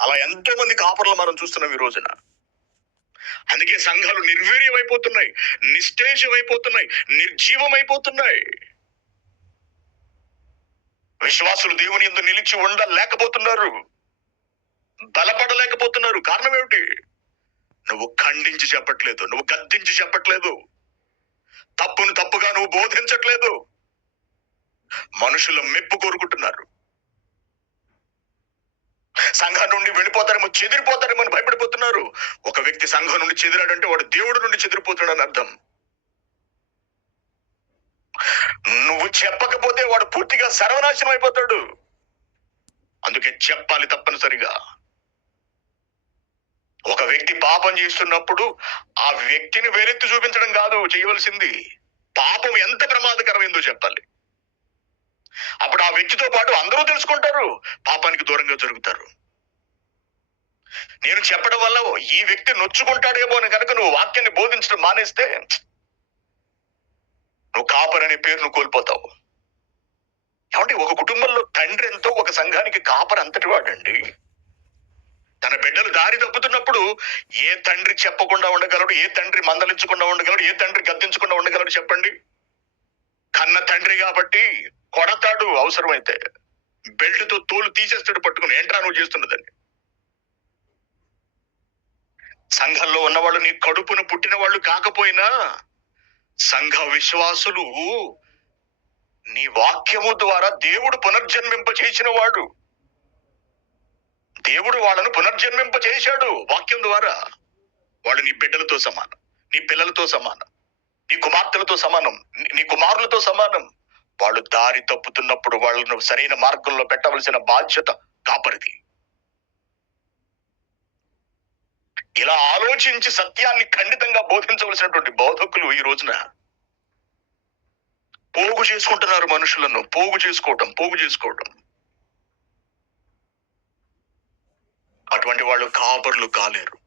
అలా ఎంతో మంది కాపర్లు మనం చూస్తున్నాం ఈ రోజున? అందుకే సంఘాలు నిర్వీర్యమైపోతున్నాయి నిస్తేజమైపోతున్నాయి నిర్జీవమైపోతున్నాయి. విశ్వాసులు దేవుని ఎందు నిలిచి ఉండలేకపోతున్నారు. బలపడలేకపోతున్నారు. కారణం ఏమిటి? నువ్వు ఖండించి చెప్పట్లేదు నువ్వు గద్దించి చెప్పట్లేదు. తప్పును తప్పుగా నువ్వు బోధించట్లేదు. మనుషుల మెప్పు కోరుకుంటున్నారు. సంఘం నుండి వెళ్ళిపోతారేమో చెదిరిపోతారేమో అని భయపడిపోతున్నారు. ఒక వ్యక్తి సంఘం నుండి చెదిరాడంటే వాడు దేవుడు నుండి చెదిరిపోతున్నాడని అర్థం. నువ్వు చెప్పకపోతే వాడు పూర్తిగా సర్వనాశనం అయిపోతాడు. అందుకే చెప్పాలి తప్పనిసరిగా. ఒక వ్యక్తి పాపం చేస్తున్నప్పుడు ఆ వ్యక్తిని వేరెత్తి చూపించడం కాదు చేయవలసింది. పాపం ఎంత ప్రమాదకరమైందో చెప్పాలి. అప్పుడు ఆ వ్యక్తితో పాటు అందరూ తెలుసుకుంటారు. పాపానికి దూరంగా జరుగుతారు. నేను చెప్పడం వల్ల ఈ వ్యక్తి నొచ్చుకుంటాడేమో అని కనుక నువ్వు వాక్యాన్ని బోధించడం మానేస్తే నువ్వు కాపర్ అనే పేరును కోల్పోతావు. ఏమంటే ఒక కుటుంబంలో తండ్రి ఎంతో ఒక సంఘానికి కాపర్ అంతటి వాడండి. తన బిడ్డలు దారి తప్పుతున్నప్పుడు ఏ తండ్రి చెప్పకుండా ఉండగలడు ఏ తండ్రి మందలించకుండా ఉండగలడు ఏ తండ్రి గద్దించకుండా ఉండగలడు చెప్పండి. కన్న తండ్రి కాబట్టి కొడతాడు అవసరమైతే. బెల్ట్తో తోలు తీసేస్తాడు పట్టుకుని. ఏంట్రా నువ్వు చేస్తున్నదండి సంఘంలో ఉన్నవాళ్ళు నీ కడుపున పుట్టిన వాళ్ళు కాకపోయినా సంఘ విశ్వాసులు నీ వాక్యము ద్వారా దేవుడు పునర్జన్మింప చేసిన వాడు. దేవుడు వాళ్ళను పునర్జన్మింప చేశాడు వాక్యం ద్వారా. వాళ్ళు నీ బిడ్డలతో సమానం నీ పిల్లలతో సమానం నీ కుమార్తెలతో సమానం నీ కుమారులతో సమానం. వాళ్ళు దారి తప్పుతున్నప్పుడు వాళ్ళను సరైన మార్గంలో పెట్టవలసిన బాధ్యత కాపరిది. ఇలా ఆలోచించి సత్యాన్ని ఖండితంగా బోధించవలసినటువంటి బోధకులు ఈ రోజున పోగు చేసుకుంటున్నారు మనుషులను. పోగు చేసుకోవటం పోగు చేసుకోవటం. అటువంటి వాళ్ళు కాపర్లు కాలేరు.